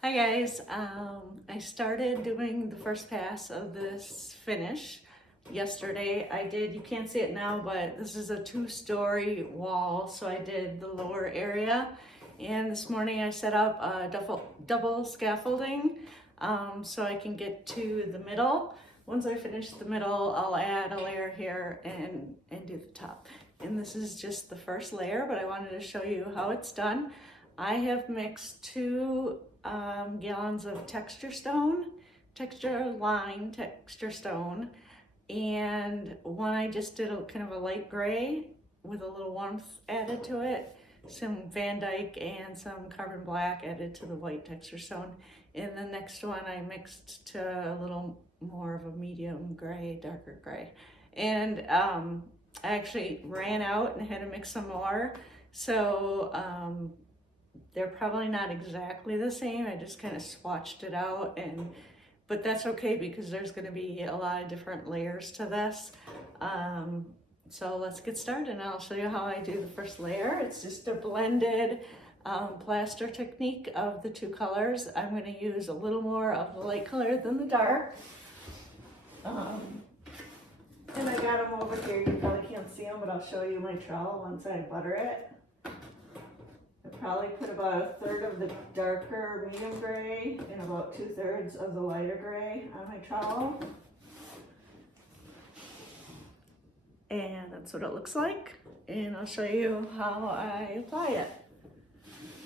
Hi guys, I started doing the first pass of this finish yesterday. You can't see it now, but this is a 2-story wall, so I did the lower area. And this morning I set up a double scaffolding so I can get to the middle. Once I finish the middle, I'll add a layer here and do the top. And this is just the first layer, but I wanted to show you how it's done. I have mixed 2 gallons of Textureline Texturestone, and one I just did a kind of a light gray with a little warmth added to it, some Van Dyke and some carbon black added to the white Texturestone, and the next one I mixed to a little more of a medium gray, darker gray. And I actually ran out and had to mix some more, so they're probably not exactly the same. I just kind of swatched it out, but that's okay because there's going to be a lot of different layers to this. So let's get started and I'll show you how I do the first layer. It's just a blended plaster technique of the 2 colors. I'm going to use a little more of the light color than the dark. And I got them over here. You probably can't see them, but I'll show you my trowel once I butter it. I probably put about 1/3 of the darker medium gray and about 2/3 of the lighter gray on my trowel. And that's what it looks like. And I'll show you how I apply it.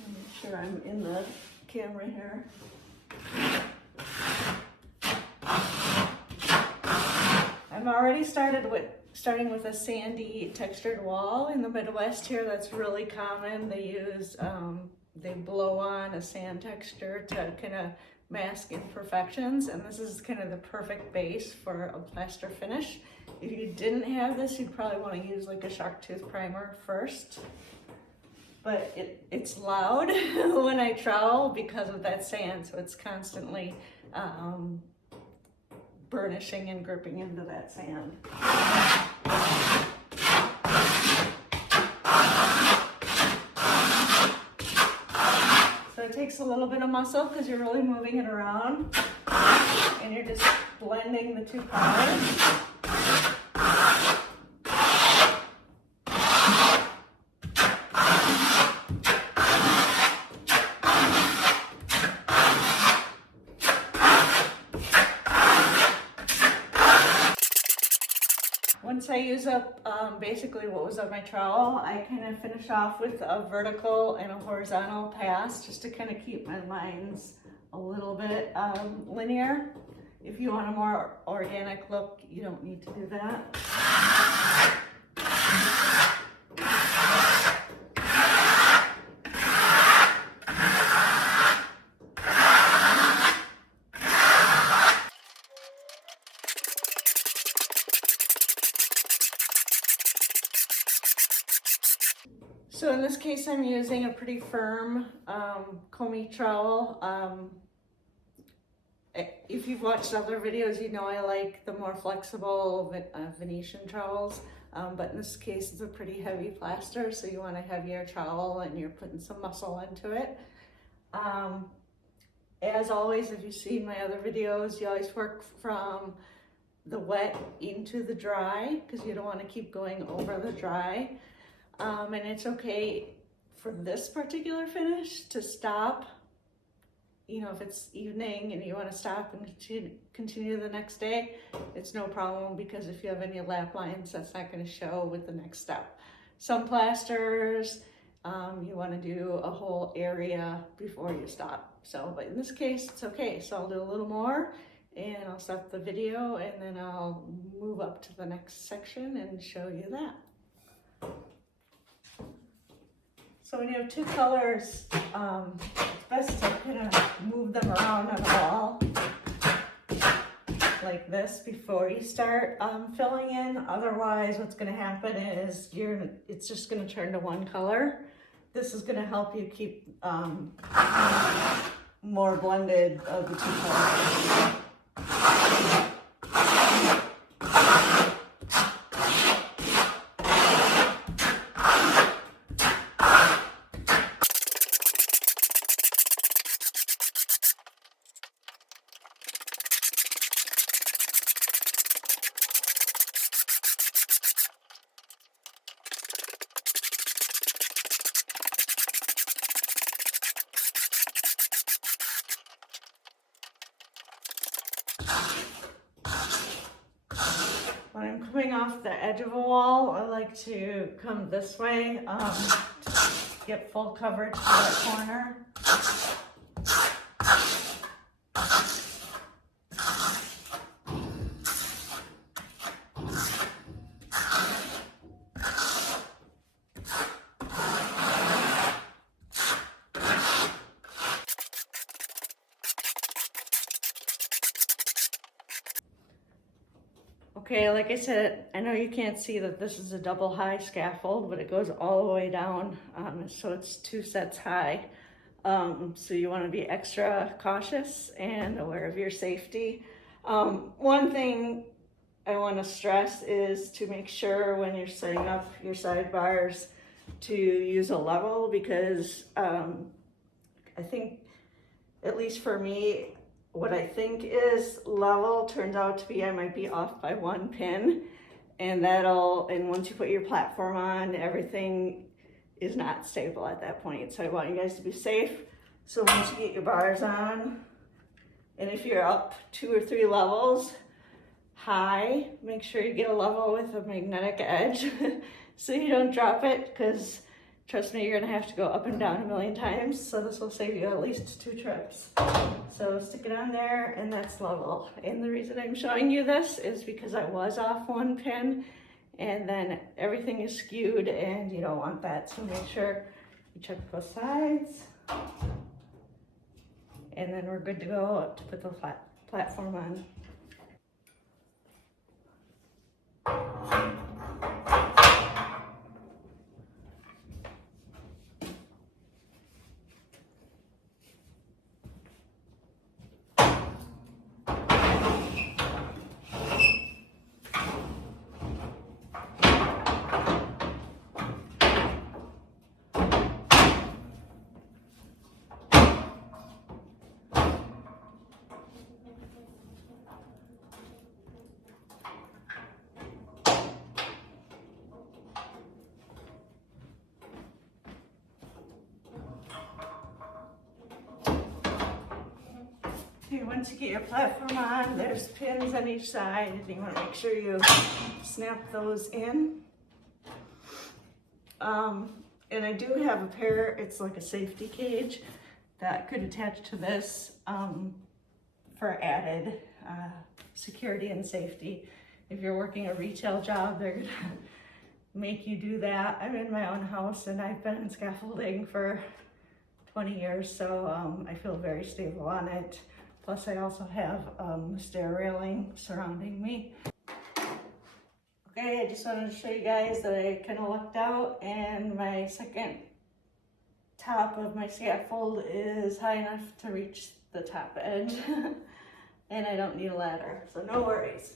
Make sure I'm in the camera here. I'm already starting with a sandy textured wall. In the Midwest here, that's really common. They use, they blow on a sand texture to kind of mask imperfections, and this is kind of the perfect base for a plaster finish. If you didn't have this, you'd probably want to use like a shark tooth primer first. But it's loud when I trowel because of that sand, so it's constantly burnishing and gripping into that sand. So it takes a little bit of muscle because you're really moving it around and you're just blending the 2 colors. Once I use up basically what was on my trowel, I kind of finish off with a vertical and a horizontal pass just to kind of keep my lines a little bit linear. If you want a more organic look, you don't need to do that. So in this case, I'm using a pretty firm comb trowel. If you've watched other videos, you know I like the more flexible Venetian trowels, but in this case, it's a pretty heavy plaster, so you want a heavier trowel and you're putting some muscle into it. As always, if you've seen my other videos, you always work from the wet into the dry because you don't want to keep going over the dry. And it's okay for this particular finish to stop, you know, if it's evening and you want to stop and continue the next day, it's no problem because if you have any lap lines, that's not going to show with the next step. Some plasters, you want to do a whole area before you stop. So, but in this case, it's okay. So I'll do a little more and I'll stop the video and then I'll move up to the next section and show you that. So when you have 2 colors, it's best to kind of move them around on the wall like this before you start filling in. Otherwise, what's going to happen is it's just going to turn to one color. This is going to help you keep more blended of the 2 colors. edge of a wall, I like to come this way to get full coverage to that corner. Okay, like I said, I know you can't see that this is a double high scaffold, but it goes all the way down, so it's 2 sets high. So you want to be extra cautious and aware of your safety. One thing I want to stress is to make sure when you're setting up your sidebars to use a level, because I think, at least for me, what I think is level turns out to be I might be off by 1 pin, and once you put your platform on, everything is not stable at that point. So I want you guys to be safe. So once you get your bars on, and if you're up 2 or 3 levels high, make sure you get a level with a magnetic edge so you don't drop it, because trust me, you're gonna have to go up and down a million times, so this will save you at least 2 trips. So stick it on there, and that's level. And the reason I'm showing you this is because I was off 1 pin, and then everything is skewed, and you don't want that. So make sure you check both sides, and then we're good to go to put the platform on. Okay, once you get your platform on, there's pins on each side, and you want to make sure you snap those in. And I do have a pair, it's like a safety cage that could attach to this for added security and safety. If you're working a retail job, they're gonna make you do that. I'm in my own house, and I've been in scaffolding for 20 years, so I feel very stable on it. Plus I also have stair railing surrounding me. Okay, I just wanted to show you guys that I kind of lucked out, and my second top of my scaffold is high enough to reach the top edge. And I don't need a ladder, so no worries.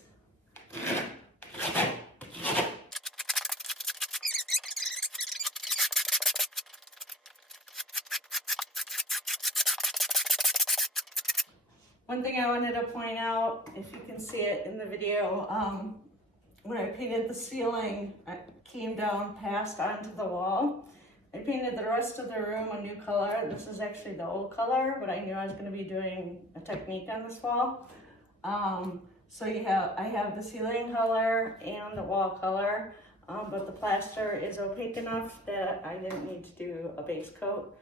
One thing I wanted to point out, if you can see it in the video, when I painted the ceiling, I came down past onto the wall. I painted the rest of the room a new color. This is actually the old color, but I knew I was going to be doing a technique on this wall. So I have the ceiling color and the wall color, but the plaster is opaque enough that I didn't need to do a base coat.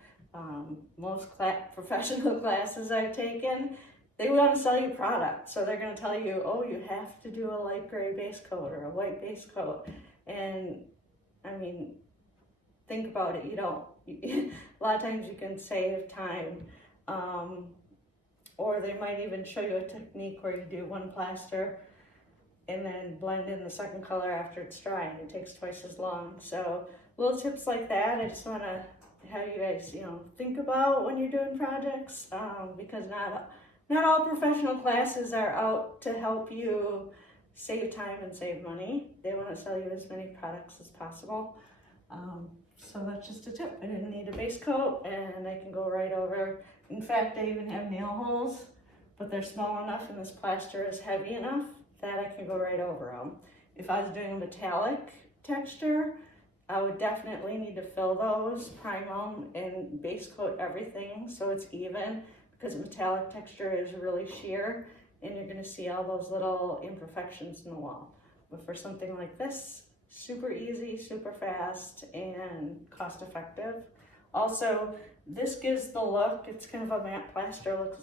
Most professional classes I've taken, they want to sell you product, so they're going to tell you, oh, you have to do a light gray base coat or a white base coat. And I mean, think about it, you don't. A lot of times you can save time, or they might even show you a technique where you do one plaster and then blend in the second color after it's dry, and it takes twice as long. So little tips like that, I just want to have you guys, think about when you're doing projects, because not all professional classes are out to help you save time and save money. They want to sell you as many products as possible. So that's just a tip. I didn't need a base coat, and I can go right over. In fact, I even have nail holes, but they're small enough and this plaster is heavy enough that I can go right over them. If I was doing a metallic texture, I would definitely need to fill those, prime them, and base coat everything so it's even, because metallic texture is really sheer and you're going to see all those little imperfections in the wall. But for something like this, Super easy, super fast, and cost effective. Also, this gives the look, it's kind of a matte plaster, looks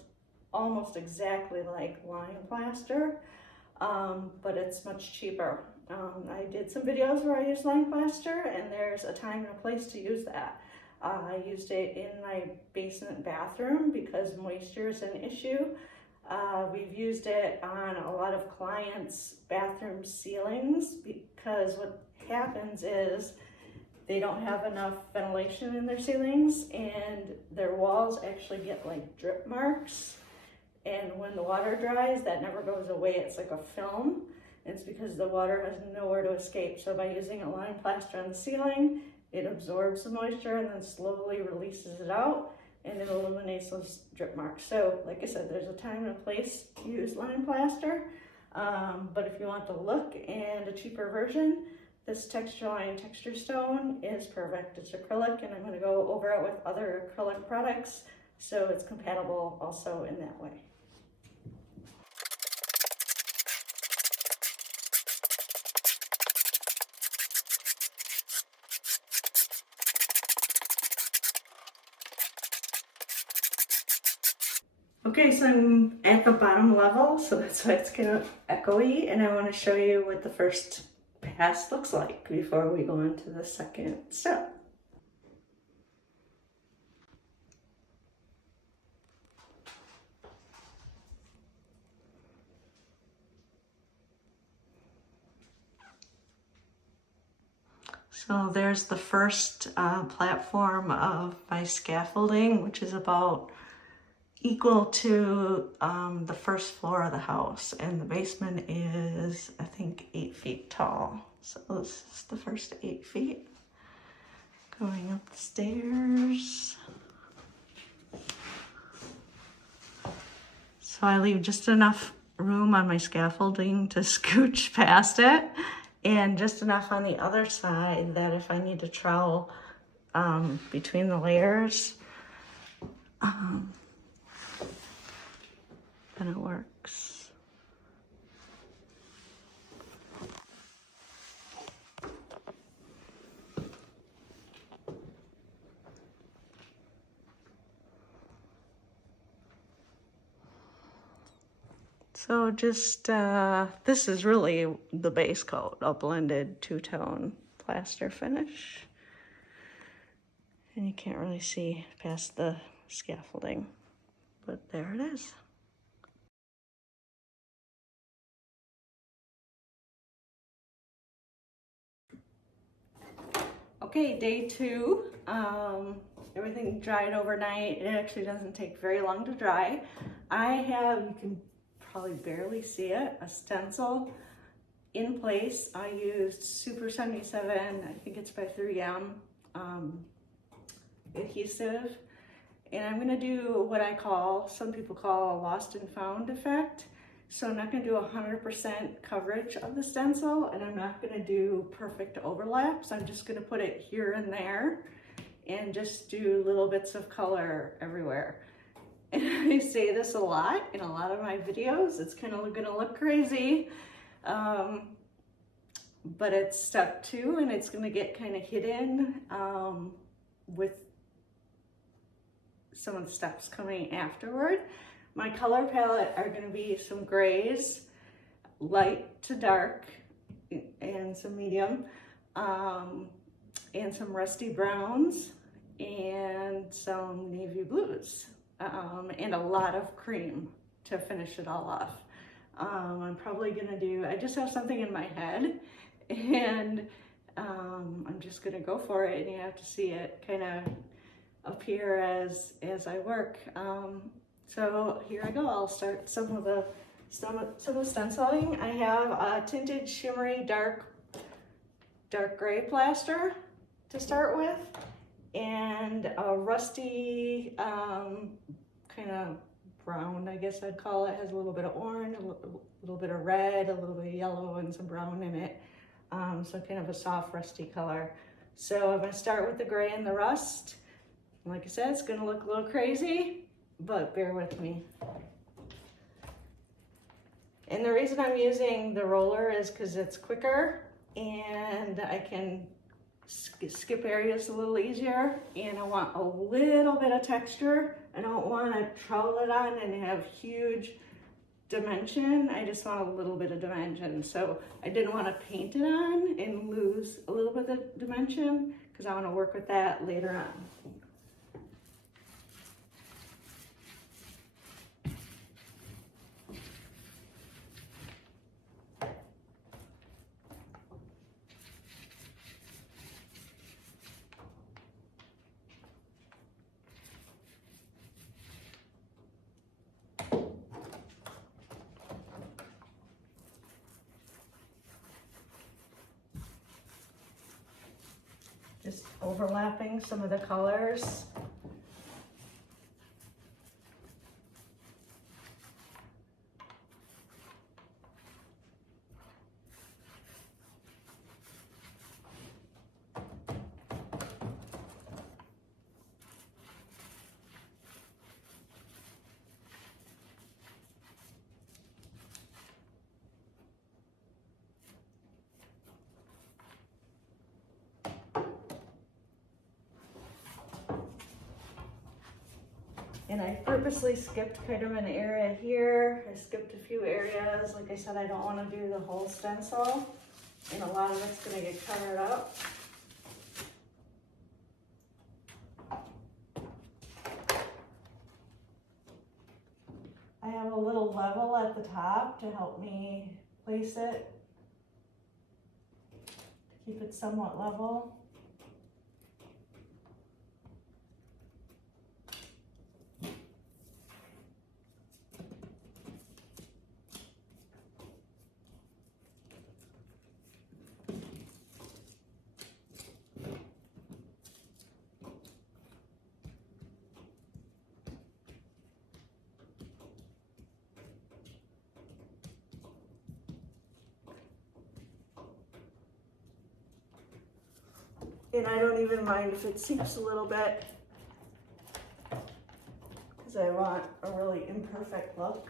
almost exactly like lime plaster, but it's much cheaper. I did some videos where I used lime plaster, and there's a time and a place to use that. I used it in my basement bathroom because moisture is an issue. We've used it on a lot of clients' bathroom ceilings because what happens is they don't have enough ventilation in their ceilings and their walls actually get like drip marks. And when the water dries, that never goes away. It's like a film. It's because the water has nowhere to escape. So by using a lime plaster on the ceiling, it absorbs the moisture and then slowly releases it out, and it eliminates those drip marks. So like I said, there's a time and a place to use lime plaster. But if you want the look and a cheaper version, this Textureline Texturestone is perfect. It's acrylic, and I'm going to go over it with other acrylic products, so it's compatible also in that way. Okay, so I'm at the bottom level, so that's why it's kind of echoey, and I want to show you what the first pass looks like before we go into the second step. So there's the first platform of my scaffolding, which is about equal to the first floor of the house, and the basement is, I think, 8 feet tall. So this is the first 8 feet. Going up the stairs. So I leave just enough room on my scaffolding to scooch past it, and just enough on the other side that if I need to trowel between the layers, then it works. So just, this is really the base coat, a blended two-tone plaster finish. And you can't really see past the scaffolding, but there it is. Okay, day 2. Everything dried overnight. It actually doesn't take very long to dry. I have, you can probably barely see it, a stencil in place. I used Super 77, I think it's by 3M, adhesive. And I'm gonna do what I call, some people call a lost and found effect. So I'm not gonna do 100% coverage of the stencil, and I'm not gonna do perfect overlaps. I'm just gonna put it here and there and just do little bits of color everywhere. And I say this a lot in a lot of my videos. It's kind of gonna look crazy, but it's step 2, and it's gonna get kind of hidden with some of the steps coming afterward. My color palette are gonna be some grays, light to dark, and some medium, and some rusty browns, and some navy blues. And a lot of cream to finish it all off. I'm probably gonna do, I just have something in my head, and I'm just gonna go for it, and you have to see it kind of appear as I work. So here I go. I'll start some of the stenciling. I have a tinted shimmery dark gray plaster to start with, and a rusty kind of brown, I guess I'd call it. Has a little bit of orange, a little bit of red, a little bit of yellow, and some brown in it. So kind of a soft rusty color. So I'm gonna start with the gray and the rust. Like I said, it's gonna look a little crazy, but bear with me. And the reason I'm using the roller is because it's quicker. and I can skip areas a little easier, and I want a little bit of texture. I don't want to trowel it on and have huge dimension. I just want a little bit of dimension. So I didn't want to paint it on and lose a little bit of dimension because I want to work with that later on. Just overlapping some of the colors. And I purposely skipped kind of an area here. I skipped a few areas. Like I said, I don't want to do the whole stencil, and a lot of it's going to get covered up. I have a little level at the top to help me place it, to keep it somewhat level. And I don't even mind if it seeps a little bit, because I want a really imperfect look.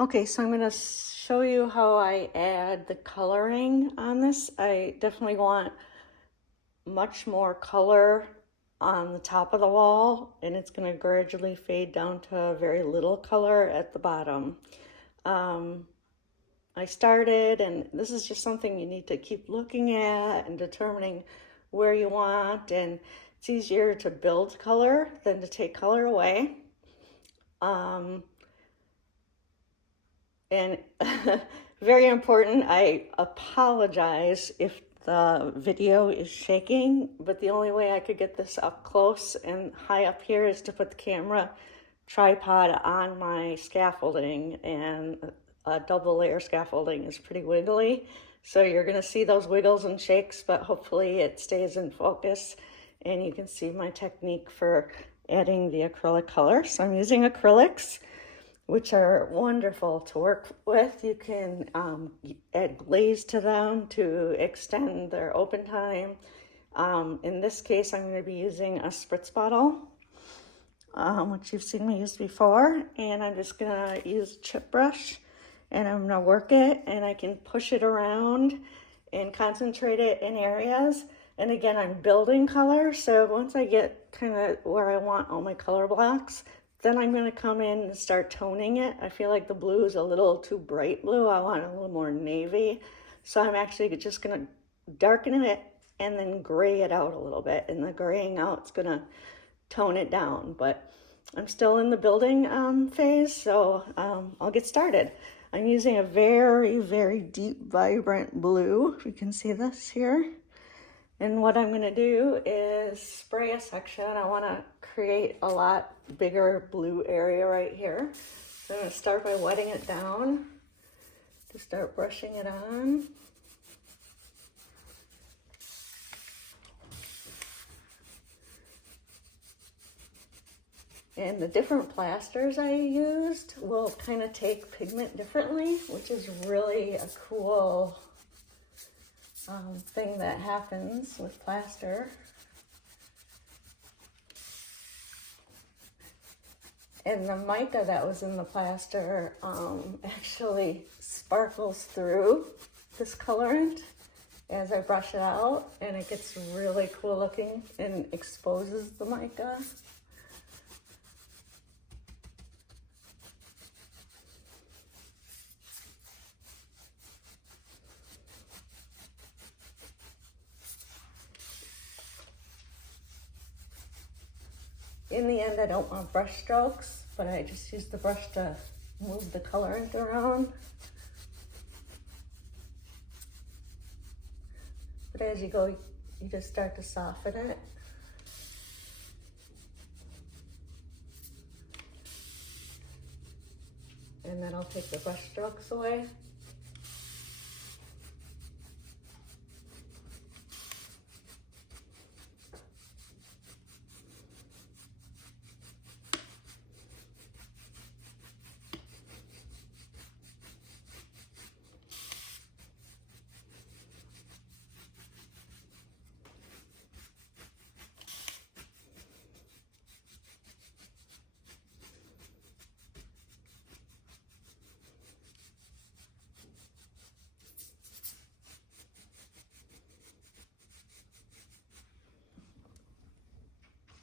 Okay, so I'm going to show you how I add the coloring on this. I definitely want much more color on the top of the wall, and it's going to gradually fade down to very little color at the bottom. I started, and this is just something you need to keep looking at and determining where you want, and it's easier to build color than to take color away. And very important, I apologize if the video is shaking, but the only way I could get this up close and high up here is to put the camera tripod on my scaffolding, and a double layer scaffolding is pretty wiggly. So you're gonna see those wiggles and shakes, but hopefully it stays in focus and you can see my technique for adding the acrylic color. So I'm using acrylics, which are wonderful to work with. You can add glaze to them to extend their open time. In this case, I'm going to be using a spritz bottle, which you've seen me use before. And I'm just going to use a chip brush, and I'm going to work it, and I can push it around and concentrate it in areas. And again, I'm building color, so once I get kind of where I want all my color blocks, then I'm going to come in and start toning it. I feel like the blue is a little too bright blue. I want a little more navy. So I'm actually just going to darken it and then gray it out a little bit. And the graying out is going to tone it down. But I'm still in the building phase, so I'll get started. I'm using a very, very deep, vibrant blue. If you can see this here. And what I'm going to do is spray a section. I want to create a lot bigger blue area right here. So I'm going to start by wetting it down to start brushing it on. And the different plasters I used will kind of take pigment differently, which is really a cool thing that happens with plaster. And the mica that was in the plaster actually sparkles through this colorant as I brush it out, and it gets really cool looking and exposes the mica. In the end, I don't want brush strokes, but I just use the brush to move the colorant around. But as you go, you just start to soften it. And then I'll take the brush strokes away.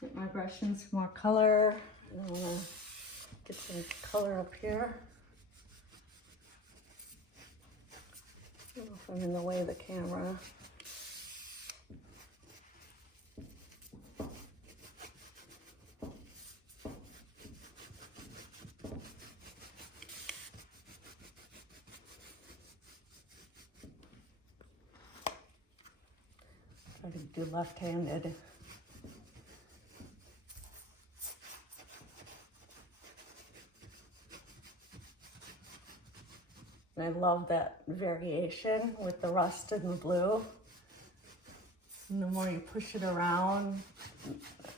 Get my brush in some more color. I'm gonna get some color up here. I don't know if I'm in the way of the camera. Try to do left-handed. And I love that variation with the rust and the blue. And the more you push it around,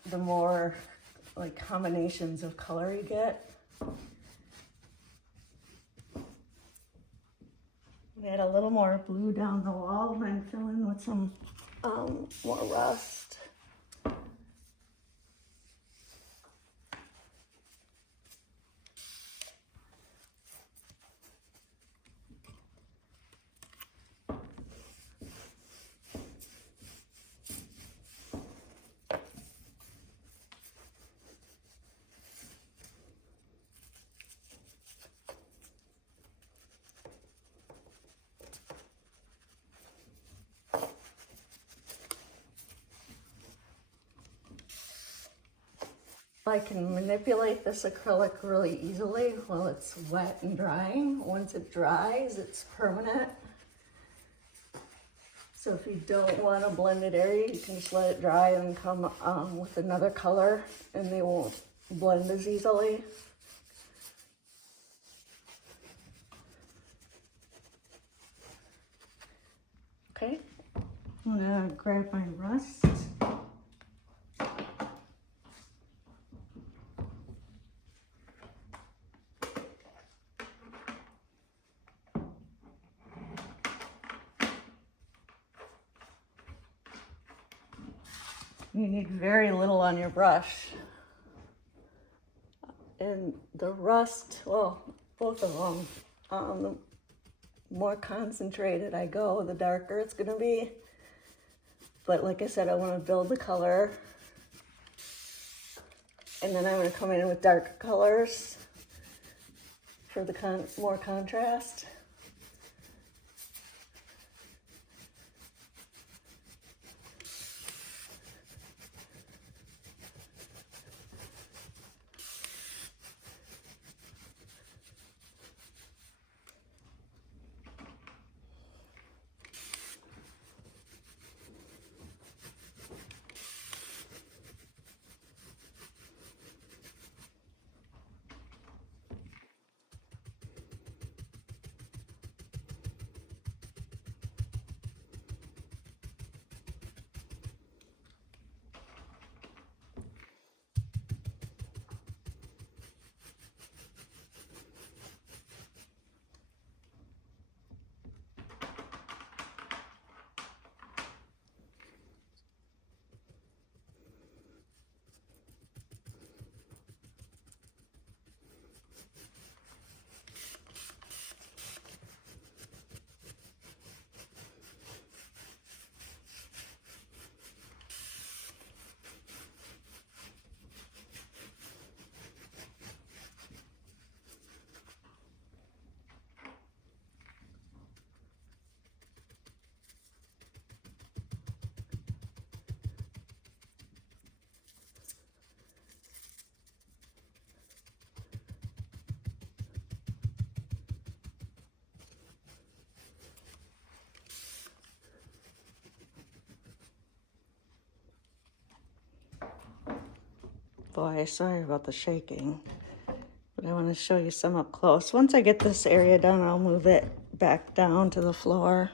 the more like combinations of color you get. Add a little more blue down the wall and then fill in with some more rust. if I can manipulate this acrylic really easily while it's wet and drying. Once it dries, it's permanent. So if you don't want a blended area, you can just let it dry and come with another color and they won't blend as easily. Okay, I'm gonna grab my rust. You need very little on your brush. And the rust, well, both of them, the more concentrated I go, the darker it's gonna be. But like I said, I wanna build the color. And then I'm gonna come in with darker colors for the more contrast. Boy, sorry about the shaking, but I want to show you some up close. Once I get this area done, I'll move it back down to the floor.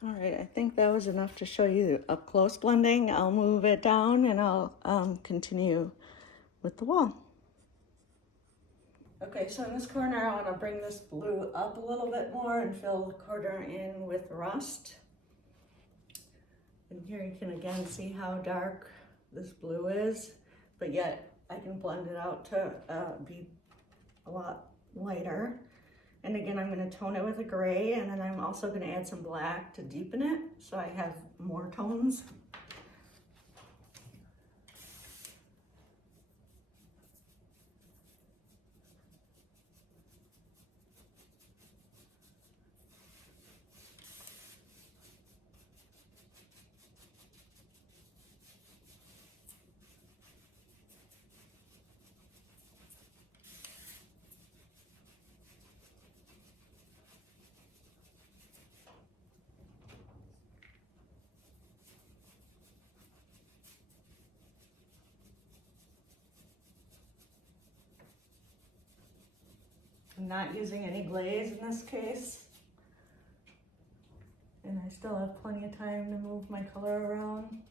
All right, I think that was enough to show you up close blending. I'll move it down and I'll continue with the wall. Okay, so in this corner, I want to bring this blue up a little bit more and fill the corner in with rust. And here you can again see how dark this blue is, but yet I can blend it out to be a lot lighter. And again, I'm going to tone it with a gray, and then I'm also going to add some black to deepen it, so I have more tones. I'm not using any glaze in this case. And I still have plenty of time to move my color around.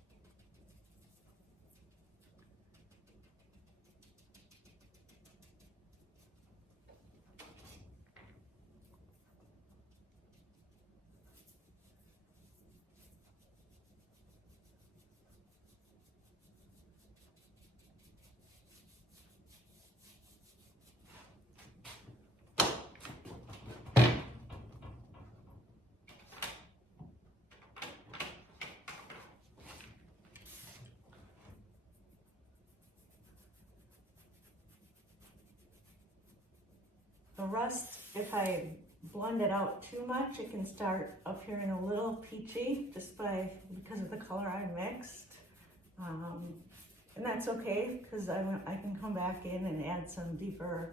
The rust, if I blend it out too much, it can start appearing a little peachy just because of the color I mixed. And that's okay, because I can come back in and add some deeper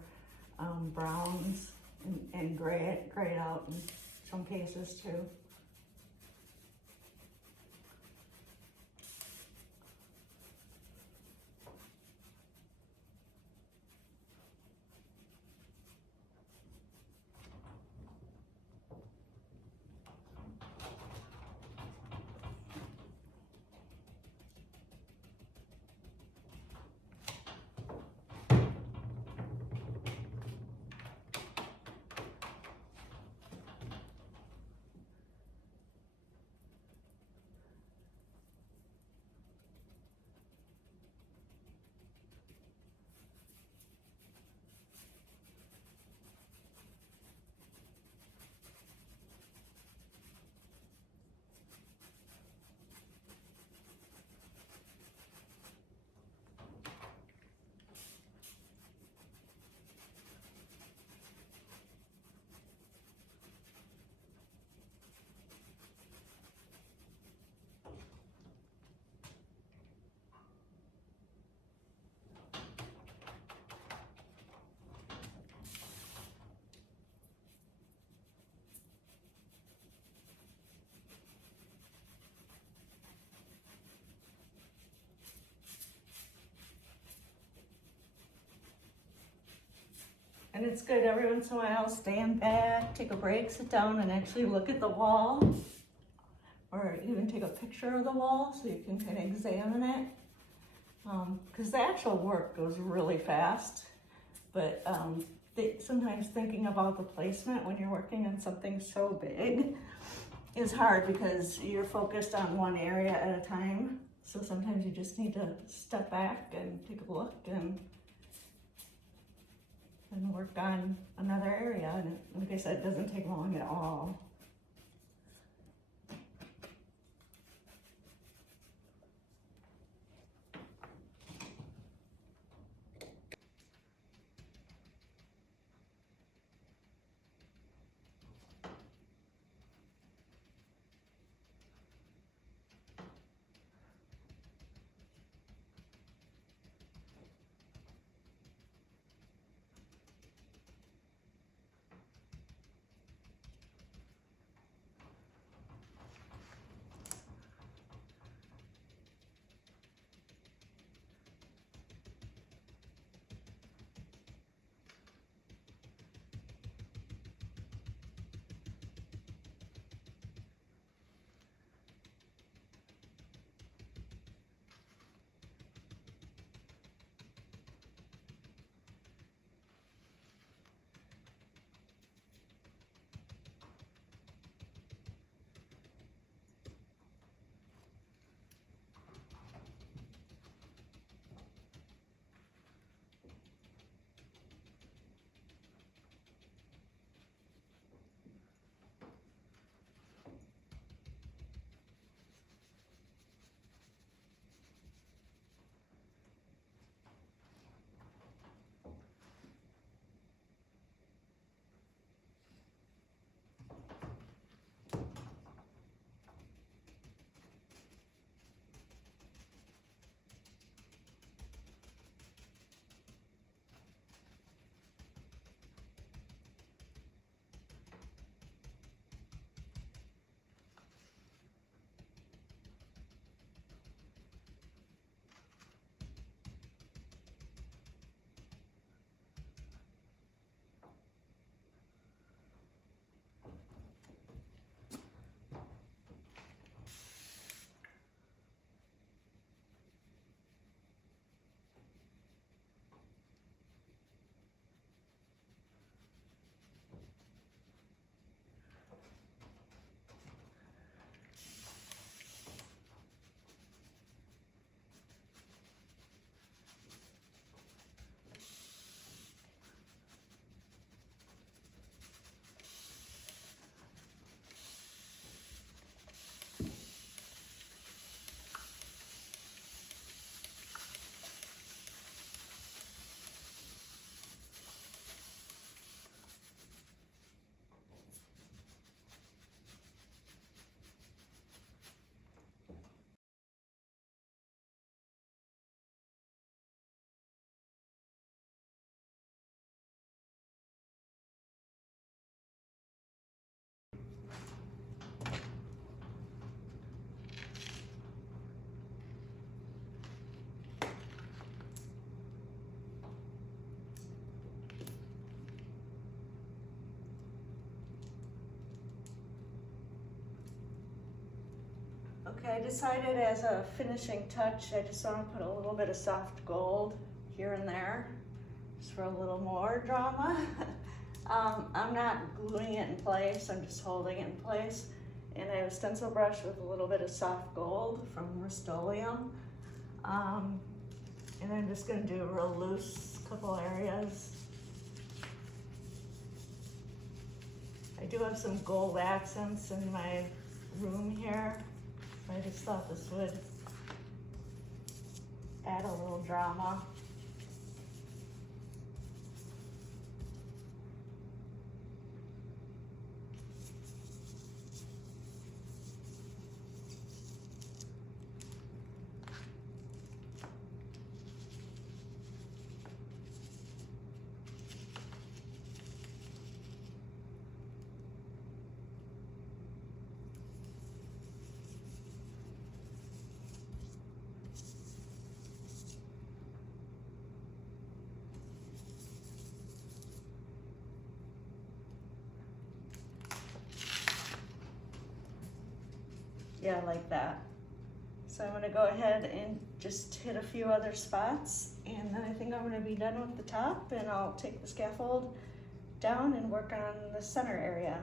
browns and gray it out in some cases too. And it's good every once in a while, stand back, take a break, sit down and actually look at the wall, or even take a picture of the wall so you can kind of examine it. Because the actual work goes really fast, but sometimes thinking about the placement when you're working on something so big is hard because you're focused on one area at a time. So sometimes you just need to step back and take a look and work on another area. And like I said, it doesn't take long at all. Okay, I decided as a finishing touch, I just want to put a little bit of soft gold here and there, just for a little more drama. I'm not gluing it in place, I'm just holding it in place. And I have a stencil brush with a little bit of soft gold from Rust-Oleum. And I'm just going to do a real loose couple areas. I do have some gold accents in my room here. I just thought this would add a little drama. Yeah, like that. So I'm gonna go ahead and just hit a few other spots, and then I think I'm gonna be done with the top, and I'll take the scaffold down and work on the center area.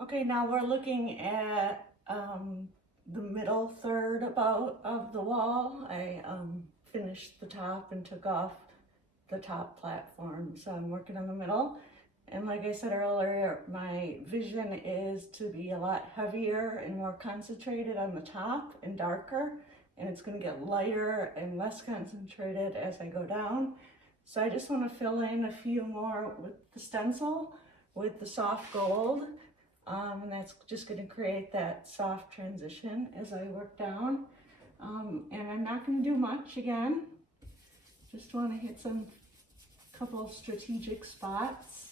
Okay, now we're looking at the middle third about of the wall. I finished the top and took off the top platform, so I'm working on the middle. And like I said earlier, my vision is to be a lot heavier and more concentrated on the top and darker, and it's going to get lighter and less concentrated as I go down. So I just want to fill in a few more with the stencil with the soft gold. And that's just going to create that soft transition as I work down. And I'm not going to do much again. Just want to hit some couple strategic spots.